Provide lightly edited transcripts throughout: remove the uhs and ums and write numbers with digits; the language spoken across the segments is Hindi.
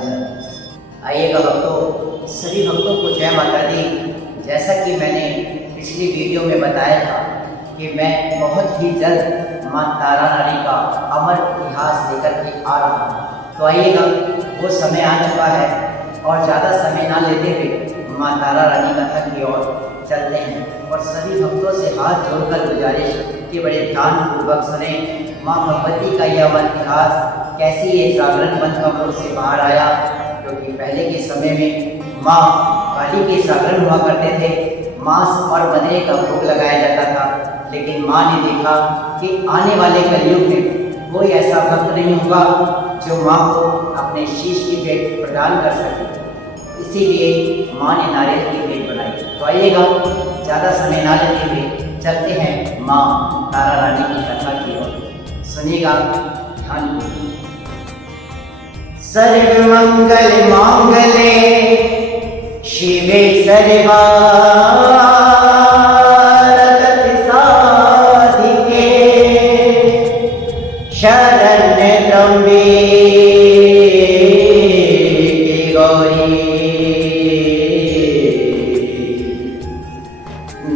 मंत्र। आइएगा भक्तों, सभी भक्तों को जय माता दी। जैसा कि मैंने पिछली वीडियो में बताया था कि मैं बहुत ही जल्द माँ तारा रानी का अमर इतिहास लेकर के आ रहा हूँ। तो आइएगा, वो समय आ चुका है और ज़्यादा समय ना लेते हुए माँ तारा रानी कथा की ओर चलते हैं। और सभी भक्तों से हाथ जोड़कर गुजारिश कि बड़े ध्यानपूर्वक सुने माँ भगवती का यह अमर इतिहास, कैसी ये जागरण बंद कमरों से बाहर आया। क्योंकि पहले के समय में माँ काली के जागरण हुआ करते थे, मांस और मदिरे का भोग लगाया जाता था। लेकिन माँ ने देखा कि आने वाले कलयुग में कोई ऐसा भक्त नहीं होगा जो माँ को अपने शीश की भेंट प्रदान कर सके। इसीलिए माँ ने नारियल की भेंट बनाई। तो आइएगा, ज़्यादा समय ना लेते हुए चलते हैं माँ तारा रानी की कथा की ओर। सुनिएगा ध्यान। सर्वमंगल मांगले शिवे सर्वार्थ साधिके शरण्ये त्र्यंबके गौरी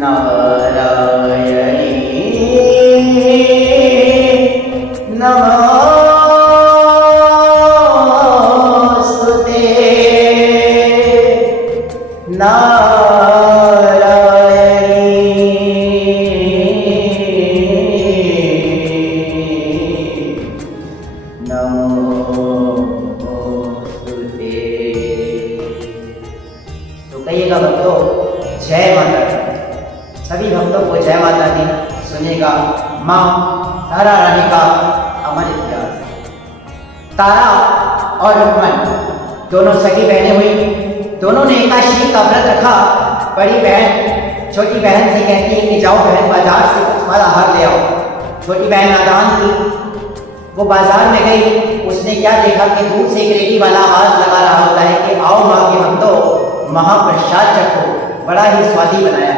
नारायणी नमोस्तुते। तो कहिएगा भक्तों, जय माता दी। सभी भक्तों को जय माता दी। सुनिएगा माँ तारा रानी का अमर इतिहास। तारा और रुक्मन दोनों सगी बहनें हुई। दोनों ने एकादशी का व्रत रखा। बड़ी बहन छोटी बहन से कहती है कि जाओ बहन, बाजार से कुछ फल आहार ले आओ। छोटी बहन नादान थी, वो बाजार में गई। उसने क्या देखा कि दूर से एक रेडी वाला आवाज लगा रहा होता है कि आओ माँ के भक्तों, महाप्रसाद चखो, बड़ा ही स्वादी बनाया।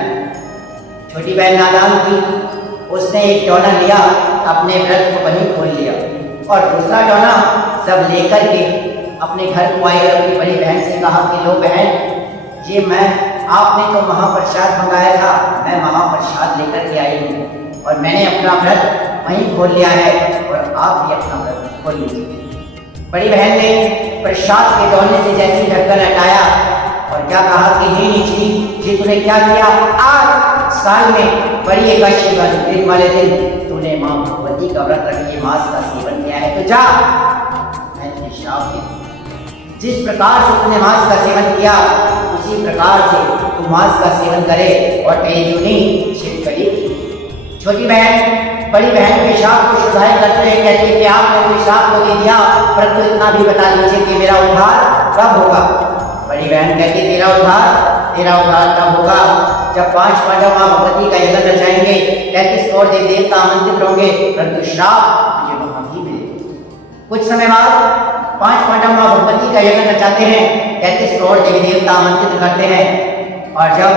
छोटी बहन नादान थी, उसने एक टोना लिया, अपने व्रत को वहीं खोल लिया और दूसरा टोना सब लेकर के अपने घर को आई और अपनी बड़ी बहन से कहा कि लो बहन, ये आपने तो महाप्रसाद मंगाया था, मैं महाप्रसाद लेकर के आई हूँ और मैंने अपना व्रत वहीं खोल लिया है और आप भी अपना व्रत खोल लीजिए। बड़ी बहन ने प्रसाद के टोने से जैसी ढक्कन हटाया और क्या कहा कि हे नीची जी, तूने क्या किया? आज साल में बड़ी एकादशी दिन वाले दिन तूने माँ भगवती का व्रत रख के मांस का सेवन किया है, तो जा, मैं तुझे श्राप देता हूं। जिस प्रकार से तूने मांस का सेवन किया उसी प्रकार से तू मांस का सेवन करे और तेरी जूनी छिपकली। छोटी बहन बड़ी बहन के श्राप को शुद्धाई करते हुए कहती है कि आपने कोई श्राप को दे दिया, परंतु इतना भी बता दीजिए कि मेरा उद्धार कब होगा। बड़ी बहन कहती है तेरा उद्धार तब होगा जब 5 पांडव माँ भगवती का यज्ञ रचाएंगे, 33 करोड़ देवता आमंत्रित होंगे, परंतु श्राप मुझे वहां भी मिलेगा। कुछ समय बाद 5 पांडव माँ भगवती का यज्ञ रचाते हैं, 33 करोड़ देवी देवता आमंत्रित करते हैं। और जब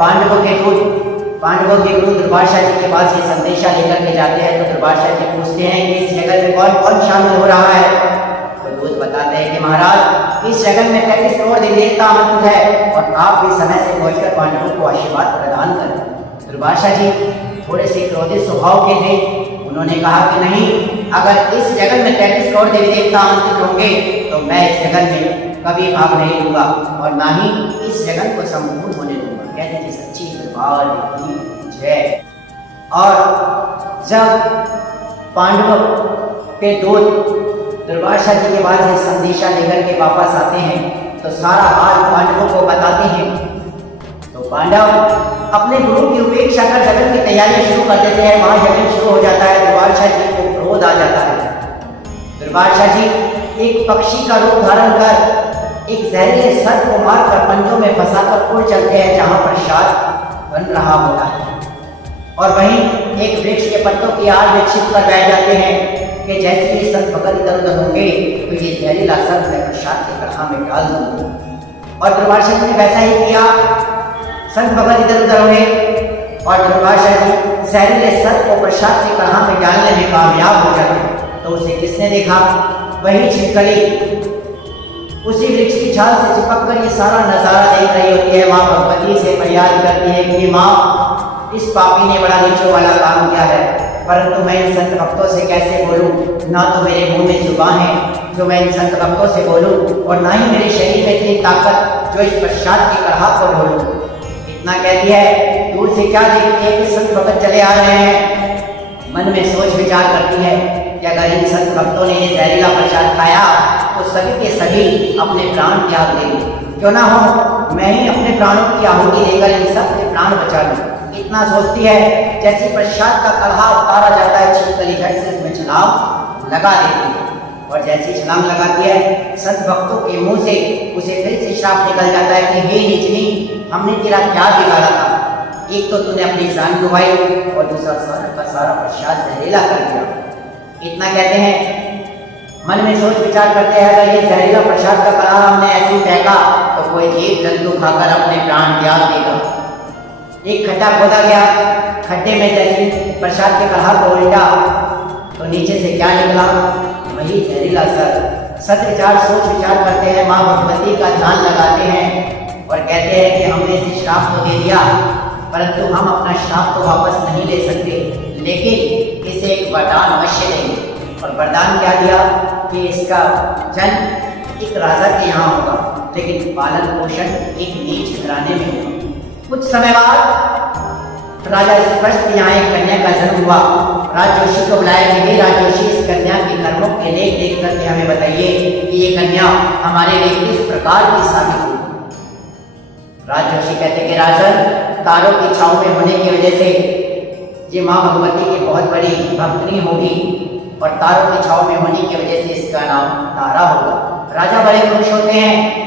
पांडवों के गुरु दुर्वासा जी के पास ये संदेशा लेकर के जाते हैं तो दुर्वासा जी पूछते हैं कि इस जगत में कौन कौन शामिल हो रहा है। तो दूत बताते हैं कि महाराज, इस जगत में 33 करोड़ देवी देवता आमंत्रित है और आप भी समय से पहुंचकर पांडवों को आशीर्वाद प्रदान करें। दुर्वासा जी थोड़े से क्रोधित स्वभाव के थे। उन्होंने कहा कि नहीं, अगर इस जगत में 33 करोड़ देवी देवता आमंत्रित होंगे तो मैं इस जगत में कभी भाग नहीं लूंगा और ना ही इस जगत को संपूर्ण होने दूंगा। कहते हैं सच्ची दरबार की जय। और जब पांडवों के दूत दुर्वासा जी के पास ये संदेशा लेकर के वापस आते हैं तो सारा हाल पांडवों को बताते हैं। तो पांडव अपने गुरु की उपेक्षा कर जगत की तैयारी शुरू कर देते हैं। वहां यज्ञ शुरू हो जाता है। दुर्वासा जी को क्रोध आ जाता है। दुर्वासा जी एक पक्षी का रूप धारण कर एक जहरीले सर्प को मारकर पंजों में फंसाकर उड़ चलते हैं जहां प्रसाद बन रहा होता है। और वहीं एक वृक्ष के पत्तों की आड़ में छिप कर बैठ जाते हैं कि जैसे ही संत भगत इधर उधर होंगे तो ये जहरीला सर्प मैं प्रसाद के कथा में डाल दूंगा। और दुर्वासा जी ने वैसा ही किया। संत भगत इधर उधर हुए और दुर्वासा जी जहरीले सर्प को प्रसाद के कथा में डालने में कामयाब हो जाते। तो उसे किसने देखा? वही छिपकली उसी वृक्ष की छाल से चिपक कर ये सारा नजारा देख रही होती है। माँ भगवती से फरियाद करती है कि माँ, इस पापी ने बड़ा नीचों वाला काम किया है, परंतु मैं इन संत भक्तों से कैसे बोलूं? ना तो मेरे मुंह में जुबान है जो मैं इन संत भक्तों से बोलूं, और ना ही मेरे शरीर में इतनी ताकत जो इस प्रसाद की कड़हा को ढोलूं। इतना कहती है, दूर से क्या देखती है कि संत भक्त चले आ रहे हैं। मन में सोच विचार करती है कि अगर इन संत भक्तों ने ये जहरीला प्रसाद खाया तो सभी के सभी अपने प्राण त्याग देंगे। क्यों ना हो मैं ही अपने प्राणों की आहुति देकर इन सब के प्राण बचा लूं। इतना सोचती है, जैसे प्रसाद का कलहा उतारा जाता है, छिपकली झट से इसमें छलांग लगा देती है। और जैसी छलांग लगाती है, संत भक्तों के मुंह से उसे फिर से श्राप निकल जाता है कि हे नीचनी, हमने तेरा क्या बिगाड़ा था? एक तो तूने अपनी जान डुबाई और दूसरा सारा का सारा प्रसाद जहरीला कर दिया। इतना कहते हैं, मन में सोच विचार करते हैं, अगर ये जहरीला प्रसाद का कलहा हमने ऐसे ही फेंका तो कोई जीव जंतु खाकर अपने प्राण त्याग देगा। एक खड्डा खोदा गया, खड्डे में जैसे प्रसाद के कलहा को उल्टा तो नीचे से क्या निकला? वही जहरीला सर। सत विचार सोच विचार करते हैं, माँ भगवती का ध्यान लगाते हैं और कहते हैं कि हमने इसे श्राप तो दे दिया, परंतु हम अपना श्राप तो वापस नहीं ले सकते, लेकिन इसे एक वरदान अवश्य देंगे। और वरदान क्या दिया कि इसका जन्म एक राजा के यहाँ होगा, लेकिन पालन पोषण एक नीच घराने में होगा। कुछ समय बाद राजा स्पष्ट यहाँ एक कन्या का जन्म हुआ। राजजोशी को बुलाया कि हे राजजोशी, इस कन्या के कर्मों के लेख देख करके हमें बताइए कि ये कन्या हमारे लिए किस प्रकार की साबित हुई। राजजोशी कहते कि राजन, तारों की छाव में होने की वजह से ये माँ भगवती की बहुत बड़ी भक्तनी होगी और तारों की छाव में होने की वजह से इसका नाम तारा होगा। राजा बड़े खुश होते हैं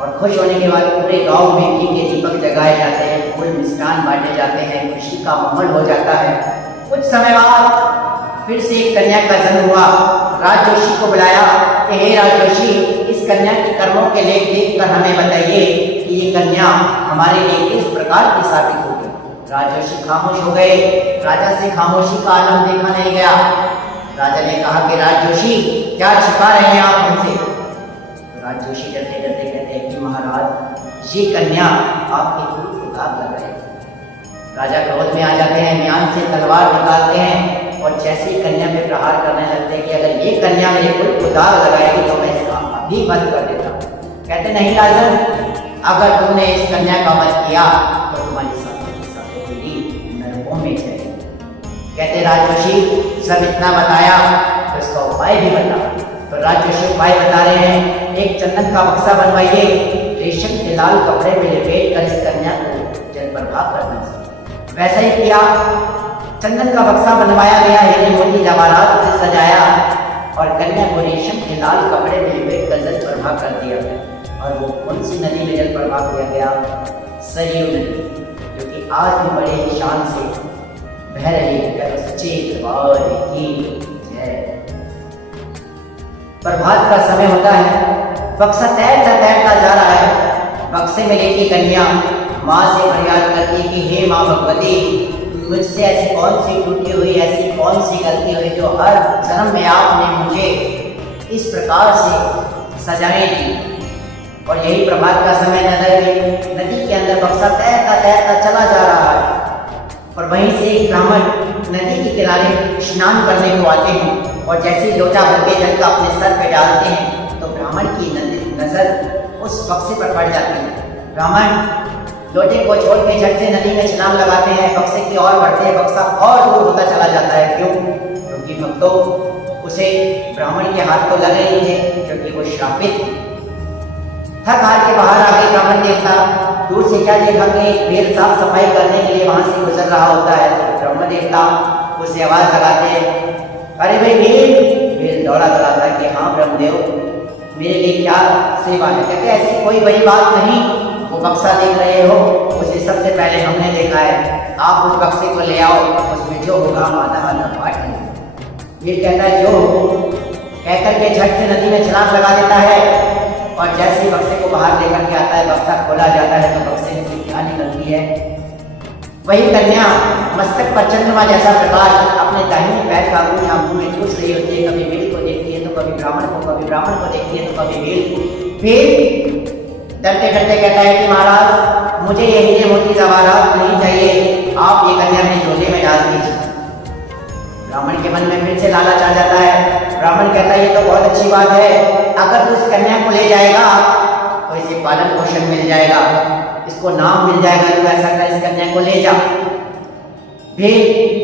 और खुश होने के बाद पूरे गांव में घी के दीपक जगाए जाते हैं, फूल मिष्ठान बांटे जाते हैं, खुशी का माहौल हो जाता है। कुछ समय बाद फिर से एक कन्या का जन्म हुआ। राजजोशी को बुलाया कि हे राजजोशी, इस कन्या के कर्मों के लेख देख कर हमें बताइए कि ये कन्या हमारे लिए किस प्रकार की साबित होगी। राजजोशी खामोश हो गए। राजा से खामोशी का आलम देखा नहीं गया। राजा ने कहा कि राजजोशी, क्या छिपा रहे हैं आप हमसे? राजजोशी डरते डरते कहते हैं कि महाराज, ये कन्या आपके दूध को दाग लगाए। राजा क्रोध में आ जाते हैं, म्यान से तलवार निकालते हैं और जैसे ही कन्या पे प्रहार करने लगते हैं कि अगर ये कन्या मेरे कुल को दाग लगाएगी तो मैं इसका अभी वध कर देता। कहते नहीं राजन, अगर तुमने इस कन्या का वध किया तो तुम्हारी साथों की नरकों में जाएगी। कहते राजजोशी, सब इतना बताया तो इसका उपाय भी बता। तो राजजोशी उपाय बता रहे हैं, एक चंदन का बक्सा बनवाइए, रेशम के लाल कपड़े में लपेट कर इस कन्या को जल प्रभाव करना चाहिए। वैसा ही किया। चंदन का बक्सा बनवाया गया, हीरे मोती जवाहरात से सजाया और कन्या को रेशम के लाल कपड़े में लपेट कर जल प्रभाव कर दिया गया। और वो कौन सी नदी में जल प्रभाव किया गया? सरयू नदी, जो कि आज भी बड़े ही शान से बह रही है। सच्चे दरबार की जय। प्रभात का समय होता है, बक्सा तैरता जा रहा है। बक्से में लेके कन्या माँ से फरियाद करती है कि हे माँ भगवती, मुझसे ऐसी कौन सी टूटी हुई, ऐसी कौन सी गलती हुई जो हर जन्म में आपने मुझे इस प्रकार से सजाएं दी। और यही प्रभात का समय नदी के अंदर बक्सा तैरता चला जा रहा है और वहीं से एक ब्राह्मण नदी के किनारे स्नान करने को आते हैं और जैसे ही लोटा भर के जल का अपने सर पे डालते हैं तो ब्राह्मण की नजर उस बक्से पर पड़ जाती है। ब्राह्मण लोटे को छोड़ के झट से नदी में छलांग लगाते हैं, बक्से की ओर बढ़ते हैं, बक्सा और दूर होता चला जाता है। क्यों? क्योंकि भक्तों उसे ब्राह्मण के हाथ को लग रही है, क्योंकि वो श्रापित है। थक हार के बाहर आके ब्राह्मण देवता दूर से क्या देखा कि वेल साफ सफाई करने के लिए वहां से गुजर रहा होता है। तो ब्राह्मण देवता उसे आवाज लगाते हैं, अरे भाई वेल। वेल दौड़ा कराता है कि हाँ ब्रह्मदेव, मेरे लिए क्या सेवा है? कहते ऐसी कोई बड़ी बात नहीं, वो बक्सा देख रहे हो, उसे सबसे पहले हमने देखा है, आप उस बक्से को ले आओ, उसमें जो होगा आधा आधा बांट लेंगे। ये कहता है जो हो, कहकर के झट से नदी में छलांग लगा देता है और जैसे ही बक्से को बाहर लेकर के आता है, बक्सा खोला जाता है तो बक्से में से क्या निकलती है? वही कन्या मस्तक पर चंद्रमा जैसा प्रकाश अपने दाहिने पैर का अंगूठा मुंह में चूस रही होती है। कभी वेल को देखती है तो कभी ब्राह्मण को, कभी ब्राह्मण को देखती है तो कभी वेल को। फिर डरते डरते कहता है कि महाराज मुझे ये हीरे मोती जवाहरात नहीं चाहिए, आप ये कन्या अपने झोले में डाल दीजिए। ब्राह्मण के मन में फिर से लालच आ जाता है। ब्राह्मण कहता है ये तो बहुत अच्छी बात है, अगर तू इस कन्या को ले जाएगा तो इसे पालन पोषण मिल जाएगा, इसको नाम मिल जाएगा, तो ऐसा कर इस कन्या को ले जा। फिर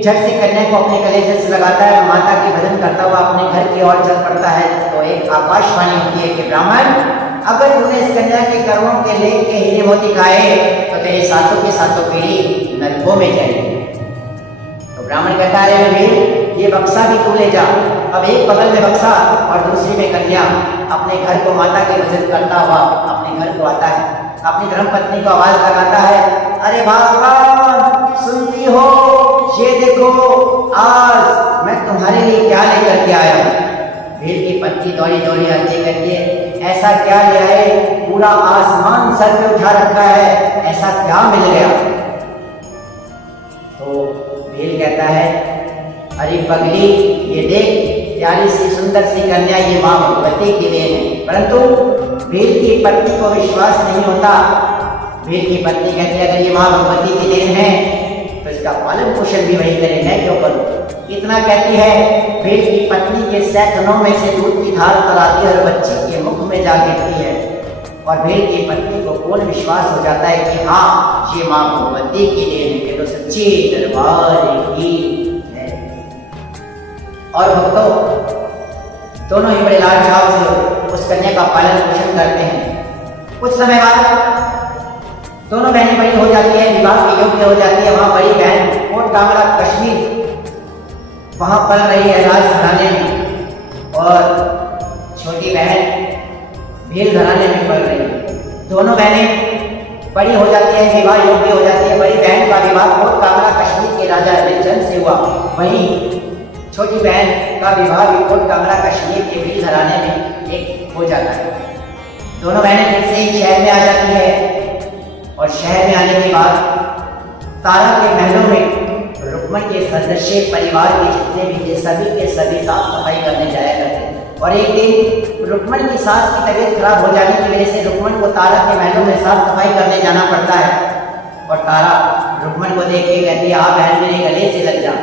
झट से कन्या को अपने कलेजे से लगाता है, माता की भजन करता हुआ अपने घर की ओर चल पड़ता है। तो एक आकाशवाणी होती है कि ब्राह्मण अगर तूने इस कन्या के कर्मों के लेख के हीरे मोती खाए तो तेरे सातों के सातों पीढ़ी नरकों में जाएगी। तो ब्राह्मण कहता है वीर ये बक्सा भी तू ले जा। अब एक बगल में बक्सा और दूसरी में कन्या अपने घर को माता के भजन करता हुआ अपने घर को आता है। अपनी धर्मपत्नी को आवाज लगाता है, अरे भगवान सुनती हो, ये देखो आज मैं तुम्हारे लिए क्या लेकर के आया हूँ। भीड़ की पत्नी दौड़ी दौड़ी आती कहती है ऐसा क्या ले आए, पूरा आसमान सर पे उठा रखा है, ऐसा क्या मिल गया। तो भीड़ कहता है अरे पगली ये देख प्यारी सी सुंदर सी कन्या, ये माँ भगवती की देन है। परंतु भीड़ की पत्नी को विश्वास नहीं होता। भीड़ की पत्नी कहती है अगर ये माँ भगवती की देन है तो इसका पालन पोषण भी वही करे, मैं क्यों करूँ। इतना कहती है भीड़ की पत्नी के सैकड़ों में से दूध की धार तराती है और बच्चे के मुख में जा गिरती है। और भीड़ की पत्नी को पूर्ण विश्वास हो जाता है कि हाँ ये माँ भगवती की देन है, ये तो सच्ची दरबार की है। और भक्तों दोनों ही बड़े लाड चाव से उस कन्या का पालन पोषण करते हैं। कुछ समय बाद दोनों बहनें बड़ी हो जाती है, विवाह के योग्य हो जाती है। वहाँ बड़ी बहन कोट कांगड़ा कश्मीर वहाँ पल रही है राज घराने में, और छोटी बहन भील घराने में पल रही है। दोनों बहनें बड़ी हो जाती है, विवाह योग्य हो जाती है। बड़ी बहन का विवाह कोट कांगड़ा कश्मीर के राजा रिलचंद से हुआ, वहीं छोटी बहन का विवाह भी कोट कांगड़ा कश्मीर के भील घराने में एक हो जाता है। दोनों बहनें फिर से शहर में आ जाती है, और शहर में आने के बाद तारा के महलों में रुक्मण के सदस्य परिवार के जितने भी थे सभी के सभी साफ सफाई करने जाया करते। और एक दिन रुक्मण की सास की तबीयत खराब हो जाने की वजह से रुक्मण को तारा के महलों में साफ सफाई करने जाना पड़ता है। और तारा रुक्मण को देख के कहती है आप बहन मेरे गले से लग जा।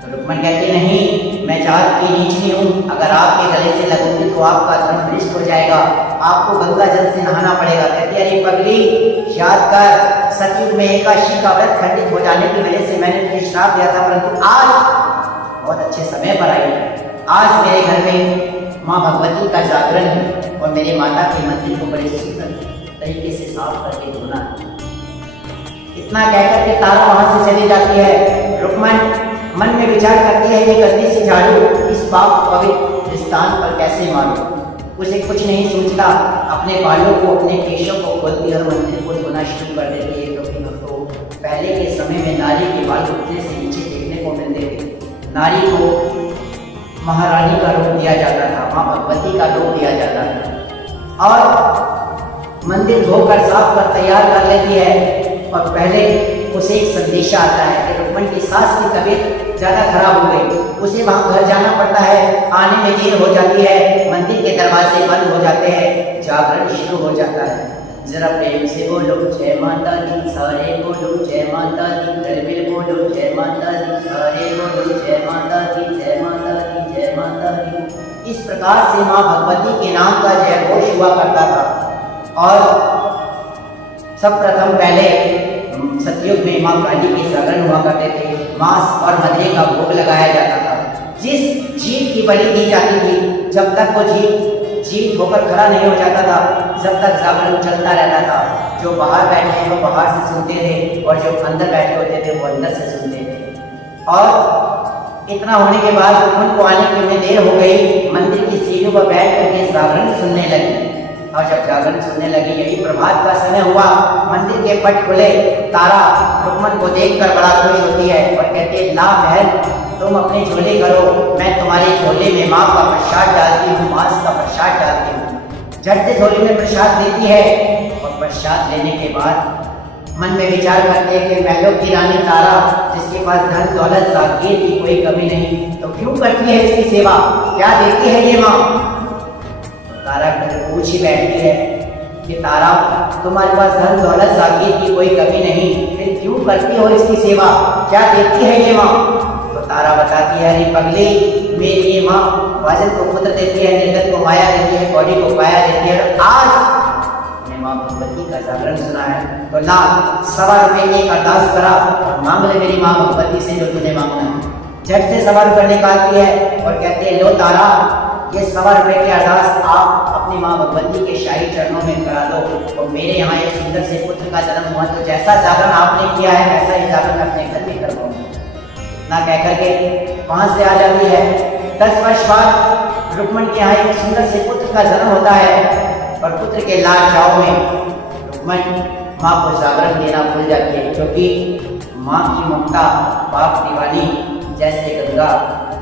तो रुक्मण कहती नहीं, मैं जात की नीचनी हूँ, अगर आपके गले से लगूंगी तो आपका धर्म भ्रष्ट हो जाएगा, आपको गंगा जल से नहाना पड़ेगा। कहती अरे पगली याद कर सतयुग में एकादशी का व्रत खंडित हो जाने की वजह से मैंने तुझे श्राप दिया था, परंतु आज बहुत अच्छे समय पर आई। आज मेरे घर में माँ भगवती का जागरण है और मेरे माता के मंदिर को बड़े सुंदर तरीके से साफ करके धोना। इतना कहकर के तारा वहां से चली जाती है। रुक्मण मन में विचार करती है ये गंदी सी झाड़ू इस पाप पवित्र स्थान पर कैसे मारूं। उसे कुछ नहीं सोचता, अपने बालों को अपने केशों को खोलती और मंदिर को धोना शुरू कर देती है। क्योंकि तो पहले के समय में नारी के बाल घुटने से नीचे देखने को मिलते थे। नारी को महारानी का रूप दिया जाता था, माँ भगवती का रूप दिया जाता था। और मंदिर धोकर साफ कर तैयार कर लेती है। और पहले उसे एक संदेशा आता है कि रुक्मण की सास की तबीयत ज्यादा खराब हो गई, उसे वहां घर जाना पड़ता है, आने में देर हो जाती है, मंदिर के दरवाजे बंद हो जाते हैं, जागरण शुरू हो जाता है। जरा प्रेम से बोलो जय माता दी, सारे बोलो जय माता दी, गरबिल बोलो जय माता दी, सारे बोलो जय माता दी, जय माता दी, जय माता दी। इस प्रकार से माँ भगवती के नाम का जय घोष हुआ करता था। और सब प्रथम पहले सतयुग में माँ काली के जागरण हुआ करते थे, मांस और मदिरे का भोग लगाया जाता था। जिस जीव की बलि दी जाती थी, जब तक वो जीव होकर खड़ा नहीं हो जाता था, जब तक जागरण चलता रहता था। जो बाहर बैठे हैं वो बाहर से सुनते थे, और जो अंदर बैठे होते थे वो अंदर से सुनते थे। और इतना होने के बाद रुक्मण को आने में देर हो गई, मंदिर की सीढ़ियों पर बैठ करके जागरण सुनने लगी। और जब जागरण सुनने लगी, यही प्रभात का समय हुआ, मंदिर के पट खुले। तारा रुक्मण को देखकर बड़ा खुश होती है और कहती है ला बहन तुम अपने झोले करो, मैं तुम्हारे झोले में माँ का प्रसाद डालती हूँ, मांस का प्रसाद डालती हूँ। झट से झोले में प्रसाद देती है। और प्रसाद लेने के बाद मन में विचार करते हैं कि महलों की रानी तारा, जिसके पास धन दौलत जागीर की कोई कमी नहीं, तो क्यों करती है इसकी सेवा, क्या देती है ये माँ। तारा पूछ ही बैठती है कि तारा, तुम्हारे पास धन दौलत जागीर की कोई कमी नहीं, फिर क्यों करती हो इसकी सेवा, क्या देती है ये माँ? तो तारा बताती है, अरे पगली, मेरी ये माँ वाजन को पुत्र देती है, निर्गत को माया देती है, कौड़ी को पाया देती है। और आज माँ भगवती का जागरण सुना है तो ला 1.25 रुपए की एक अरदास करा और मांग ले मेरी माँ भगवती से जो तुझे मांगना है। झट से 1.25 रुपए निकालती है और कहते हैं, लो तारा, ये 1.25 रुपए की अरदास आप अपनी माँ भगवती के शाही चरणों में करा दो। तो मेरे यहाँ एक सुंदर से पुत्र का जन्म हुआ, तो जैसा जागरण आपने किया है वैसा ही जागरण अपने घर में करवाऊंगा। ना कह करके वहां से आ जाती है। 10 वर्ष बाद रुक्मण के यहाँ एक सुंदर से पुत्र का जन्म होता है और पुत्र के लाल चाव में रुक्मण माँ को जागरण देना भूल जाती है, क्योंकि माँ की ममता बाप दीवानी जैसे गंगा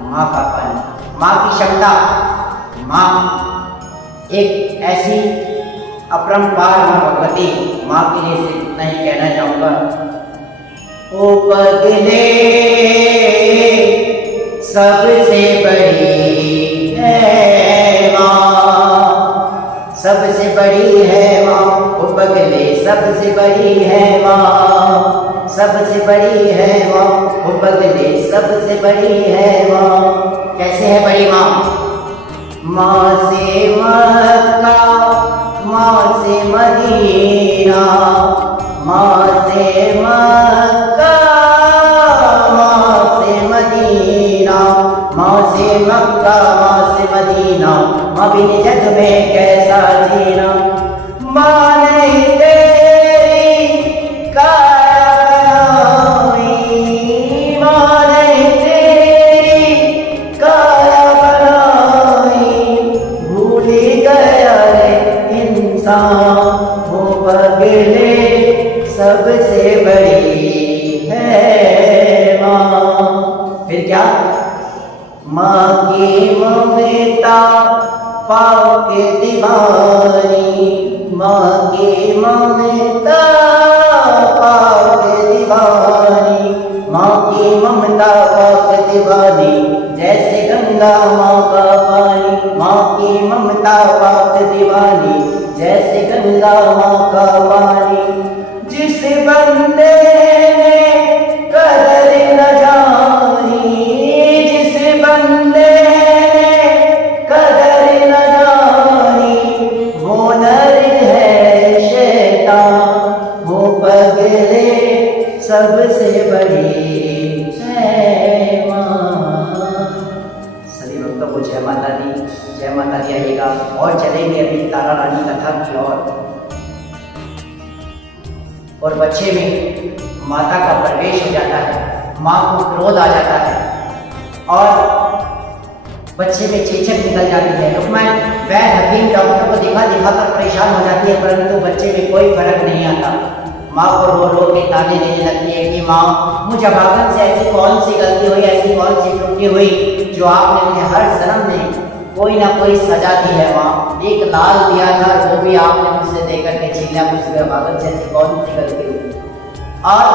माँ का पानी। माँ की क्षमता, माँ एक ऐसी अपरंपार माँ भगवती। माँ के लिए सिर्फ इतना ही कहना चाहूंगा, ओ पगले सबसे बड़ी है माँ, सबसे बड़ी है माँ, ओ पगले सबसे बड़ी है माँ, सबसे बड़ी है माँ, ओ पगले सबसे बड़ी है माँ। कैसे है बड़ी माँ? माँ से मक्का, माँ से मदीना, माँ से मक्का, माँ से मदीना, माँ से मक्का, माँ से मदीना, माँ बिन जग में कैसा जीना। माँ नहीं तेरी काया बनाई, माँ नहीं तेरी काया बनाई, भूल गया रे इंसान, वो पगले सबसे बड़ी है माँ। फिर क्या? माँ की ममता पाप दीवानी, माँ की ममता पाप दीवानी, माँ की ममता पाप दीवानी, जैसे गंगा माँ का पानी। माँ की ममता पाप दीवानी, जैसे गंगा माँ का पानी। जिस बंदे ने कदर न जानी, जिस बंदे ने कदर न जानी, वो नर है शैतान, वो पगले सबसे बड़ी है माँ। सभी भक्तों को जय माता दी, जय माता दी। आइएगा और चलेंगे अभी तारा रानी कथा की ओर। और बच्चे में माता का प्रवेश हो जाता है, माँ को क्रोध आ जाता है और बच्चे में चेचक निकल जाती है। रुक्मण वैद्य हकीम डॉक्टर को दिखा कर परेशान हो जाती है, परंतु बच्चे में कोई फर्क नहीं आता। माँ को रो रो के ताने देने लगती है कि माँ, मुझे अभागन से ऐसी कौन सी गलती हुई, ऐसी कौन सी त्रुटि हुई जो आपने मुझे हर जन्म में कोई ना कोई सजा दी है। माँ एक लाल दिया था, वो भी आपने मुझसे देकर के छीना, मुझसे अभागन से ऐसी कौन सी गलती हुई। और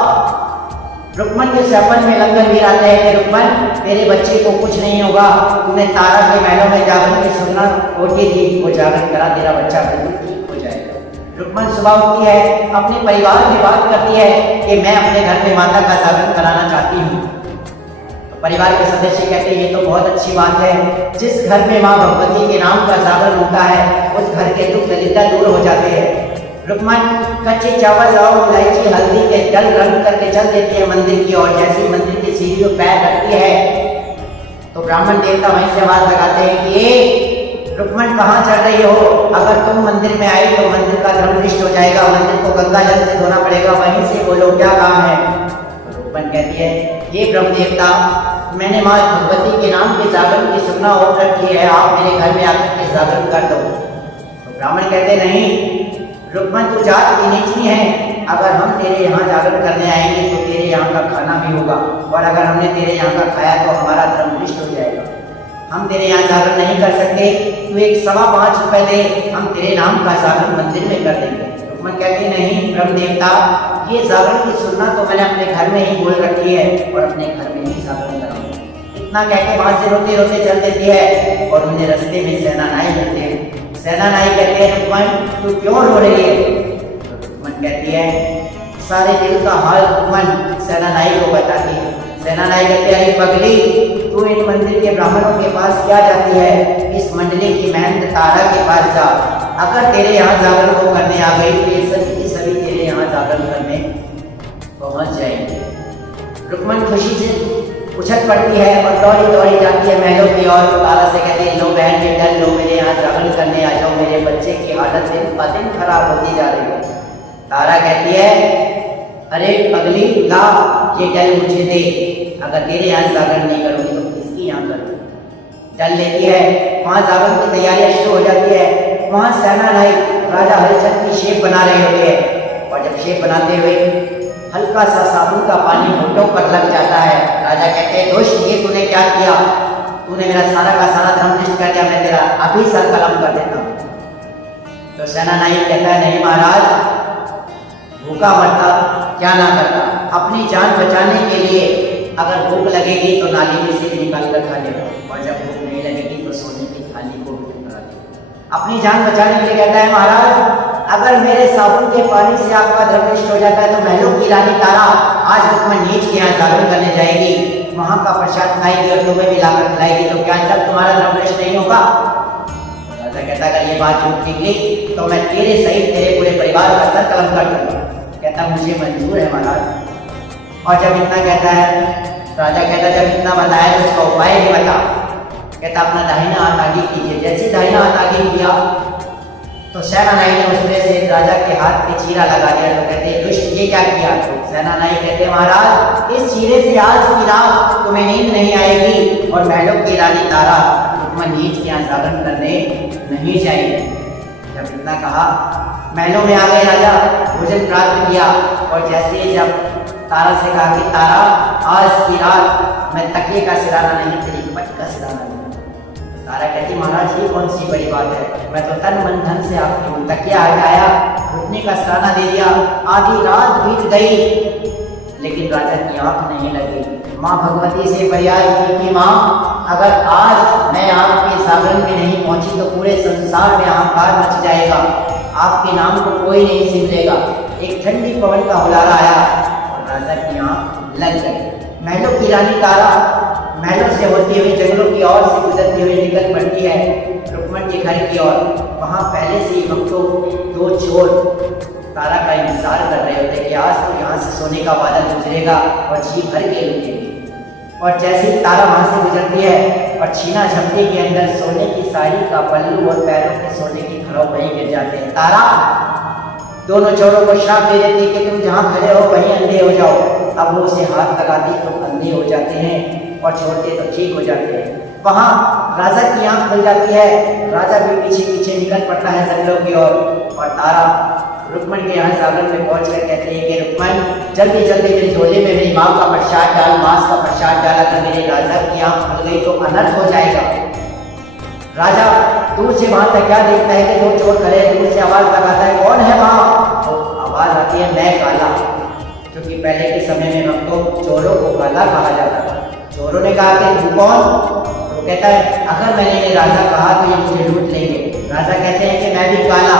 रुक्मण के सपन में लंगर वीर आते हैं कि रुक्मण तेरे बच्चे को कुछ नहीं होगा, तूने तारा के महलों में जागरण की सुनना होती थी, वो जागरण करा, तेरा बच्चा बिल्कुल ठीक हो जाएगा। रुक्मण सुबह उठती है, अपने परिवार में बात करती है कि मैं अपने घर में माता का जागरण कराना चाहती हूँ। तो परिवार के सदस्य कहते हैं ये तो बहुत अच्छी बात है, जिस घर में माँ भगवती के नाम का जागरण होता है उस घर के दुख दरिद्रता दूर हो जाते हैं। रुक्मण कच्चे चावल और इलायची हल्दी के जल रंग करके चल देती है मंदिर की ओर। जैसी मंदिर की सीढ़ी पर पैर रखती है तो ब्राह्मण देवता वहीं से आवाज लगाते हैं कि रुक्मण कहाँ चल रही हो, अगर तुम मंदिर में आई तो मंदिर का धर्म नष्ट हो जाएगा, मंदिर को गंगा जल से धोना पड़ेगा, वहीं से बोलो क्या काम है। तो रुक्मण कहती है, ये ब्रह्म देवता, मैंने माँ भगवती के नाम के जागरण की सूचना हो रखी है, आप मेरे घर में आकर के जागरण कर दो। तो ब्राह्मण कहते नहीं, रुक्मण तू जात की नीची है, अगर हम तेरे यहाँ जागरण करने आएंगे तो तेरे यहाँ का खाना भी होगा, और अगर हमने तेरे यहाँ का खाया तो हमारा धर्म नष्ट हो जाएगा। हम तेरे यहाँ जागरण नहीं कर सकते, तू एक 5.25 रुपए दे, हम तेरे नाम का जागरण मंदिर में कर देंगे। रुक्मण कहते नहीं ब्रह्म देवता, ये जागरण की सुनना तो मैंने अपने घर में ही बोल रखी है और अपने घर में ही जागरण कराऊंगी। इतना कह के वहां से रोते रोते चल देती है और उन्हें रास्ते में सेनानाएं मिलते हैं। सेनानायक कहते हैं रुक्मन तू क्यों रो रही है? तो रुक्मन कहती है सारे दिल का हाल रुक्मन सेनानायक को बताती है। सेनानायक कहते हैं पगली तू इन मंदिर के ब्राह्मणों के पास क्या जाती है? इस मंडली की महंत तारा के पास जा। अगर तेरे यहाँ जागरण वो करने आ गई तो ये सभी की सभी तेरे यहाँ जागरण करने पहुंच जाएंगे। रुक्मन खुशी से उछल पड़ती है और दौड़ी दौड़ी जाती है महलों की ओर। तारा से कहती है लो बहन बेटा लो मेरे यहाँ जागरण करने आ जाओ, मेरे बच्चे की हालत दिन ब दिन खराब होती जा रही है। तारा कहती है अरे पगली ला ये डल मुझे दे, अगर तेरे यहाँ जागरण नहीं करूँगी तो किसकी यहाँ करूँगी? डल लेती है, वहाँ जागरण की तैयारियाँ शुरू हो जाती है। वहाँ सेनानायक राजा हरिश्चंद्र की शेप बना रहे होते हैं और जब शेप बनाते हुए हल्का सा साबुन का पानी होठों पर लग जाता है। राजा कहते हैं दुष्ट ये तूने क्या किया? तूने मेरा सारा का सारा धर्म नष्ट कर दिया, मैं तेरा अभी सर कलम कर देता हूँ। तो सेनानायक कहता है नहीं महाराज, भूखा मरता क्या ना करता, अपनी जान बचाने के लिए अगर भूख लगेगी तो नाली में से निकाल कर खा लेगा और जब भूख नहीं लगेगी तो सोने की थाली को भी करा देगा। अपनी जान बचाने के लिए कहता है महाराज अगर मेरे साबुन के पानी से आपका धर्म नष्ट हो जाता है तो महलों की रानी तारा आज रुक्मन नीच के यहाँ जागरण करने जाएगी, वहां का प्रसाद खाएगी और तुम्हें भी लाकर खिलाएगी, तो क्या जब तुम्हारा धर्म नष्ट नहीं होगा? राजा कहता अगर ये बात झूठ निकली तो मैं तेरे सहित तेरे पूरे परिवार का सर कलम कर दूंगा। कहता मुझे मंजूर है महाराज। और जब इतना कहता है राजा कहता जब इतना बताया तो उसका उपाय भी बता। कहता अपना दाहिना हाथ आगे कीजिए। जैसे दाहिना हाथ आगे किया तो सेनानायक ने उसमें से राजा के हाथ पे चीरा लगा दिया। तो कहते दुष्ट ये क्या किया? तो सेनानायक कहते महाराज इस चीरे से आज की रात तुम्हें नींद नहीं आएगी और महलों की रानी तारा रुक्मन नीच के यहाँ जागरण करने नहीं जाएगी। जब इतना कहा महलों में आ गए राजा, भोजन प्राप्त किया और जैसे जब तारा से कहा कि तारा आज की रात मैं तकिए का सिराना नहीं तेरी पट का सिराना लूंगा। तारा कहती महाराज ये कौन सी बड़ी बात है, मैं तो तन मन धन से आपकी तकिया हटाया, घुटने का सिराना दे दिया, आधी रात बीत गई लेकिन राजा की आंख नहीं लगी। माँ भगवती से फरियाद की कि माँ अगर आज मैं आपके जागरण में नहीं पहुंची तो पूरे संसार में हाहाकार मच जाएगा, आपके नाम को कोई नहीं सिमरेगा। एक ठंडी पवन का हुलारा आया और राजा की आंख लग गई। महलों की रानी तारा महलों से होती हुई जंगलों की ओर से गुजरती हुई निकल पड़ती है रुक्मन के घर की ओर। वहां पहले से ही भक्तों दो चोर तारा का इंतजार कर रहे होते कि आज तो यहाँ से सोने का बादल गुजरेगा और जी भर के रुकेगी। और जैसे ही तारा वहां से गुजरती है और छीना झपटी के अंदर सोने की साड़ी का पल्लू और पैरों के सोने की खड़ो वहीं गिर जाते हैं। तारा दोनों चोरों को श्राप दे देती है कि तुम जहाँ खड़े हो वहीं अंधे हो जाओ। अब वो उसे हाथ लगाती तो अंधे हो जाते हैं और छोड़ते तो ठीक हो जाते हैं। वहाँ राजा की आंख खुल जाती है, राजा भी पीछे पीछे निकल पड़ता है जंगलों की ओर और तारा रुक्मन के यहाँ जागरण में पहुंच कर कहते हैं कि रुक्मन जल्दी जल्दी मेरी झोले में मेरी माँ का प्रसाद डाल, मांस का प्रसाद डाल, अगर मेरे राजा की आंख खुल गई तो अनर्थ हो जाएगा। राजा दूर से वहां तक क्या देखता है कि दो चोर खड़े, दूर से आवाज लगाता है कौन है वहां? तो आवाज आती है मैं काला, क्योंकि पहले के समय में भक्तों चोरों को काला कहा जाता था। चोरों ने कहा कि तू कौन? तो कहता है अगर मैंने ये राजा कहा तो ये मुझे लूट लेंगे। राजा कहते हैं कि मैं भी काला।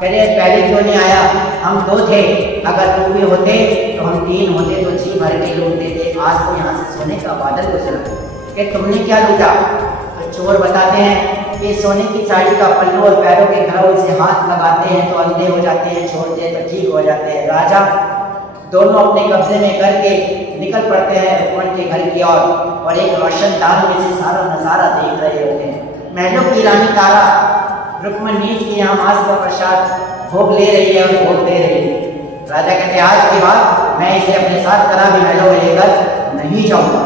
कह रहे पहले क्यों नहीं आया? हम दो थे, अगर तुम भी होते तो हम तीन होते तो जी भर के लूट देते। आज तो यहाँ से सोने का बादल गुजरा कि तुमने क्या लूटा? तो चोर बताते हैं कि सोने की साड़ी का पल्लू और पैरों के घरों से हाथ लगाते हैं तो अंधे हो जाते हैं, छोड़ते हैं तो ठीक हो जाते हैं। राजा दोनों अपने कब्जे में करके निकल पड़ते हैं रुक्मन के घर की ओर और एक रोशनदान में से सारा नजारा देख रहे होते हैं। महलों की रानी तारा रुक्मन नीच के यहाँ मांस का प्रसाद भोग ले रही है और भोग दे रही है। राजा कहते हैं आज के बाद मैं इसे अपने साथ करा भी महलों में लेकर नहीं जाऊंगा।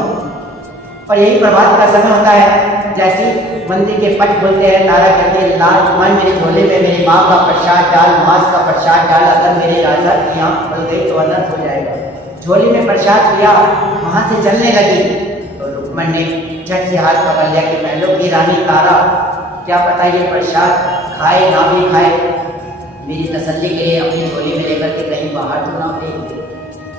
और यही प्रभात का समय होता है, जैसे मंदिर के पट खुलते हैं तारा कहते हैं लाल रुक्मन मेरे झोले में मेरी माँ का प्रसाद डाल, मांस का प्रसाद डाल, अगर मेरे राजा की आंख खुल गई तो अनर्थ हो जाएगा। झोली में प्रसाद लिया, वहां से चलने लगी तो रुक्मन ने झट से हाथ पकड़ लिया कि महलों की रानी तारा क्या पता ये प्रसाद खाए ना भी खाए, मेरी तसल्ली के लिए अपनी झोली में लेकर के कहीं बाहर तो ना फेंक।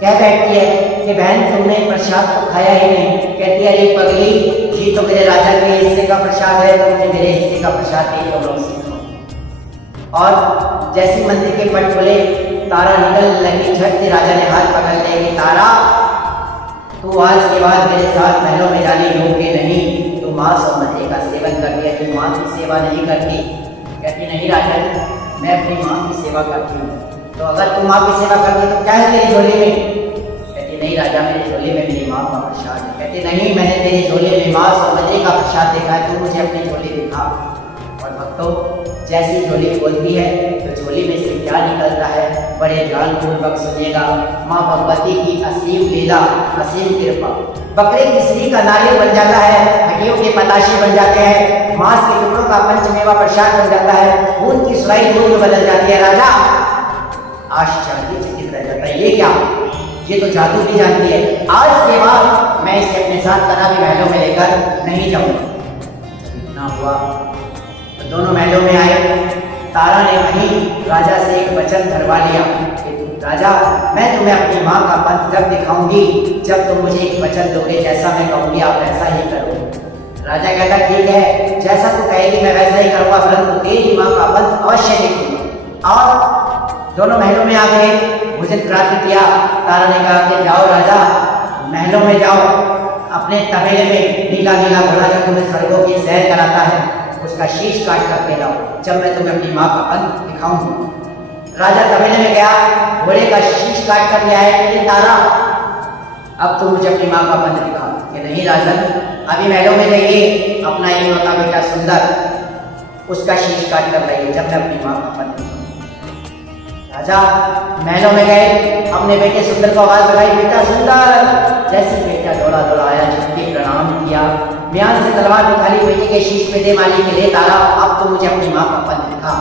कह बैठती है कि बहन तुमने प्रसाद तो खाया ही नहीं। कहती है अरे पगली ये तो मेरे राजा के हिस्से का प्रसाद है, तो मुझे मेरे हिस्से का प्रसाद नहीं तो मैं उसे खाऊं। और जैसी मंदिर के पट खुले, तारा निकल लगी, झट से राजा ने हाथ पकड़ लिया कि तारा, तू आज के बाद मेरे साथ महलों में जाने योग्य नहीं। तू मांस और मदिरे का सेवन करती है, तू मां की सेवा नहीं करती। कहती नहीं राजन, मैं अपनी मां की सेवा करती हूँ। तो अगर तू मां की सेवा करती तो क्या है तेरी झोली में? कहती नहीं राजा, मेरी झोली में मेरी मां का प्रसाद है। कहती नहीं, मैंने तेरी झोली में मांस और मदिरे का प्रसाद देखा है, तू मुझे अपनी झोली दिखा। और भक्तों, जैसी झोली खोलती है तो झोली में से क्या निकलता है, बड़े ध्यानपूर्वक सुनिएगा। माँ भगवती की असीम लीला, असीम कृपा। बकरे की श्री का नारियल बन जाता है, हड्डियों के पताशे बन जाते हैं, मांस के टुकड़ों का पंचमेवा प्रसाद बन जाता है, खून की सुराई दूध में बदल जाती है। राजा आश्चर्यचकित रह जाता है, ये क्या? ये तो जादू भी जानती है। आज के बाद मैं इसे अपने साथ कदापि महलों में लेकर नहीं जाऊंगा। इतना हुआ तो दोनों महलों में आए। तारा ने वहीं राजा से एक वचन धरवा लिया कि राजा, मैं तुम्हें अपनी माँ का पंथ जब दिखाऊंगी जब तुम मुझे एक वचन दोगे, जैसा मैं कहूंगी आप वैसा ही करो। राजा कहता ठीक है, जैसा तू कहेगी मैं वैसा ही करूंगा, परंतु तेरी माँ का पंथ अवश्य देखूंगा। और दोनों महलों में आ गए, भोजन प्राप्त किया। तारा ने कहा कि जाओ राजा, महलों में जाओ, अपने तबेले में नीला नीला घोड़ा जो तुम्हें स्वर्गों की सैर कराता है उसका शीश काट कर के लाओ, जब मैं तुम्हें अपनी माँ का पंथ दिखाऊंगी। राजा तबेले में गया, घोड़े का शीश काट कर ले आया कि तारा, अब तुम मुझे अपनी माँ का पंथ दिखाओ। कि नहीं राजन, अभी महलों में जाइए, अपना इकलौता बेटा सुंदर उसका शीश काट कर लाइए, जब मैं अपनी माँ का पंथ दिखाऊंगी। राजा महलों में गए, अपने बेटे सुंदर को आवाज लगाई, बेटा सुंदर। जैसे बेटा दौड़ा दौड़ा आया, झुक के प्रणाम किया, म्यान से तलवार निकाली, बेटे के शीश पे दे, माली के लिए तारा, अब तो मुझे अपनी माँ का पंथ दिखा।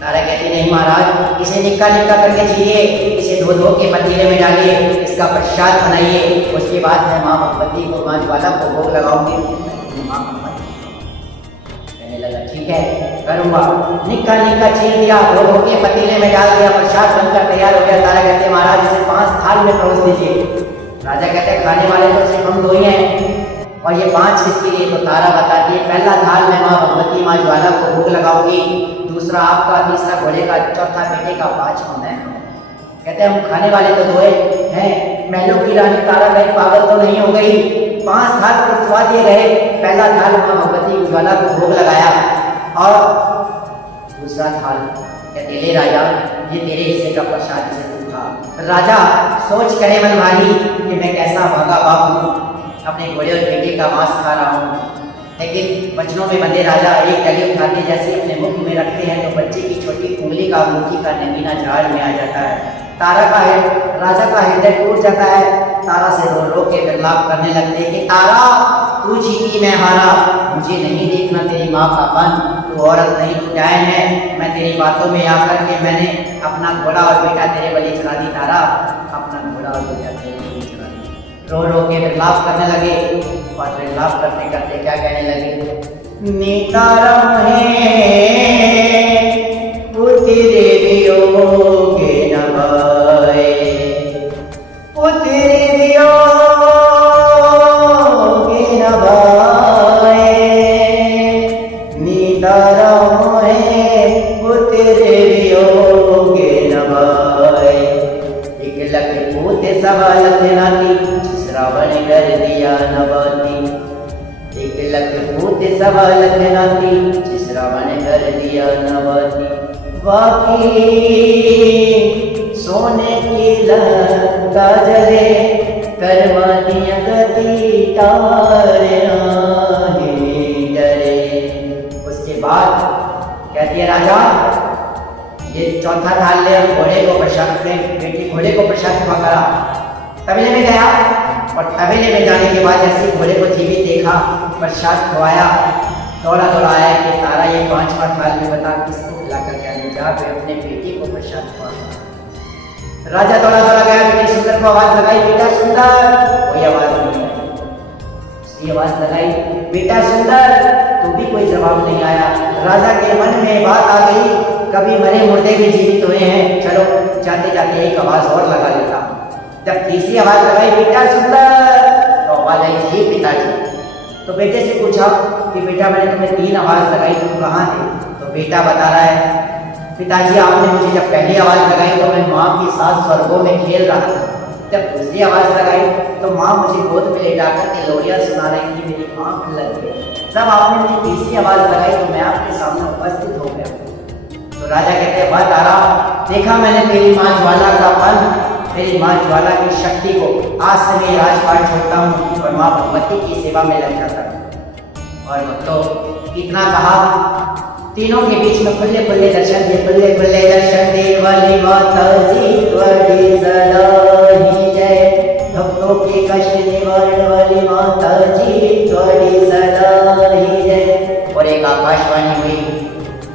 तारा कहती नहीं महाराज, इसे निक्का निक्का करके छीलिए, इसे धो धो के पतीले में डालिए, इसका प्रसाद बनाइए, उसके बाद मैं माँ भगवती को, माँ ज्वाला को भोग लगाऊंगी। माँ का पंथ कहने लगा ठीक है करूंगा। निक्का निक्का छील दिया, धो धो के पतीले में डाल दिया, प्रसाद बनकर तैयार हो गया। तारा कहते महाराज इसे 5 थाल में परोस दीजिए। राजा कहते खाने वाले तो सिर्फ हम 2 ही हैं, और ये 5 किसके लिए? तो तारा बताती है, पहला थाल में माँ भगवती, माँ ज्वाला को भोग लगाऊंगी, दूसरा आपका, तीसरा घोड़े का, चौथा बेटे का, 5वां मैं। कहते हम खाने वाले तो 2 हैं, महलों की रानी तारा कहीं पागल तो नहीं हो गई? 5 थाल परोसवा दिए गए, पहला थाल माँ भगवती ज्वाला को भोग लगाया, और दूसरा थाल कहते ले राजा, ये तेरे हिस्से का प्रसाद से था। राजा सोच करे मन भारी कि मैं कैसा भागा बाप हूँ, अपने घोड़े और बेटे का मांस खा रहा हूँ। लेकिन वचनों में बंधे राजा एक डली उठाते जैसे अपने मुख में रखते हैं तो बच्चे की छोटी उंगली का अंगूठी का नगीना झाड़ में आ जाता है। तारा का है, राजा का हृदय टूट जाता है। तारा से रो रो के विलाप करने लगते कि तारा तू जीती मैं हारा, मुझे नहीं देखना तेरी माँ का पन, तू औरत नहीं तू डायन है। मैं तेरी बातों में आकर के मैंने अपना घोड़ा और बेटा तेरे बलि चढ़ा दी। तारा अपना घोड़ा और बेटा तेरे बलि चढ़ा दी। रो रो के विलाप करने लगे, और विलाप करते करते क्या कहने लगे, नीतारम है तेरे वियोग न भाए, तेरे वियोग न भाए, नीतारम है तेरे वियोग न भाए। एक लख पूते सवा लख नाती, श्रावण कर दिया नवाती। एक लख पूते सवा लख नाती, श्रावण कर दिया नवाती। बाकी सोने की लंका जले, करवा दिया गति तारे डरे। उसके बाद कहती है राजा ये चौथा थाल ले, घोड़े को प्रसाद में, बेटी घोड़े को प्रसाद करा। तबेले में गया, और तबेले में जाने के बाद जैसे घोड़े को जीवित देखा, प्रसाद खवाया, दौड़ा दौड़ा आया कि तारा ये 5वां थाल में बता किसको खिलाकर क्या नहीं, जा पे अपने बेटे को प्रसाद खवाया। राजा दौड़ा दौड़ा गया, बेटी सुंदर को आवाज लगाई, बेटा सुंदर। कोई आवाज नहीं आई। उसकी आवाज लगाई, बेटा सुंदर, तो भी कोई जवाब नहीं आया। राजा के मन में बात आ गई, कभी मरे मुर्दे भी जीवित हुए हैं, चलो जाते जाते एक आवाज और लगा लेता। जब तीसरी आवाज लगाई, बेटा सुंदर, तो आवाज आई, जी पिताजी। तो बेटे से पूछा कि बेटा मैंने तुम्हें 3 आवाज लगाई, तुम कहाँ थे? तो बेटा बता रहा है पिताजी आपने मुझे जब पहली आवाज लगाई तो मैं माँ के साथ स्वर्गों में खेल रहा था। जब दूसरी आवाज लगाई तो माँ मुझे गोद में ले जाकर के लोरियां सुना रही थी, मेरी आंख लग गई। जब आपने मुझे तीसरी आवाज लगाई तो मैं आपके सामने उपस्थित हो गया। तो राजा कहते हैं, वाह तारा, देखा मैंने तेरी माँ ज्वाला का फल, तेरी माँ ज्वाला की शक्ति को। आज से मैं राजपाट छोड़ता हूँ और माँ भगवती की सेवा में लग जाता हूँ। और भक्तों, इतना कहा, तीनों के बीच में खुले खुले दर्शन दे, खुले खुले दर्शन दे वाली माता जी बड़ी सलाही जय। भक्तों के कष्ट निवारण वाली माता जी बड़ी सलाही जय। और एक आकाशवाणी हुई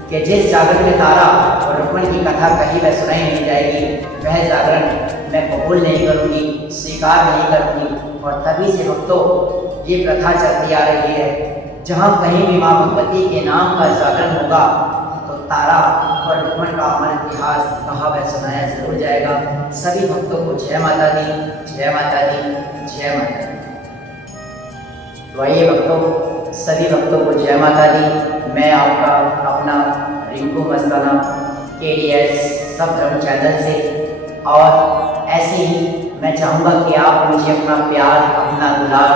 कि जिस जागरण में तारा और रुक्मणी की कथा कहीं वह सुनाई नहीं जाएगी, वह जागरण मैं कबूल नहीं करूंगी, स्वीकार नहीं करूंगी। और तभी से भक्तों ये प्रथा चलती आ रही है, जहाँ कहीं भी माँ भगवती के नाम का जागरण होगा तो तारा और रुक्मण का अमर इतिहास कहा वह सुनाया जरूर जाएगा। सभी भक्तों को जय माता दी, जय माता दी, जय माता दी। तो आइए भक्तों, सभी भक्तों को जय माता दी। मैं आपका अपना रिंकू मस्ताना KDS सब धर्म चैनल से, और ऐसे ही मैं चाहूँगा कि आप मुझे अपना प्यार, अपना दुलार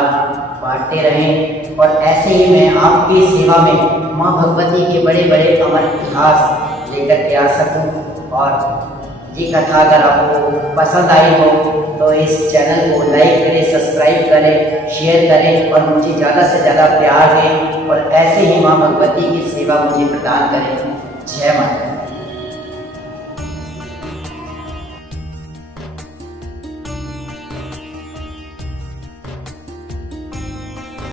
बांटते रहें, और ऐसे ही मैं आपकी सेवा में माँ भगवती के बड़े बड़े अमर इतिहास लेकर के आ सकूँ। और ये कथा अगर आपको पसंद आई हो तो इस चैनल को लाइक करें, सब्सक्राइब करें, शेयर करें और मुझे ज़्यादा से ज़्यादा प्यार दें, और ऐसे ही माँ भगवती की सेवा मुझे प्रदान करें। जय माता।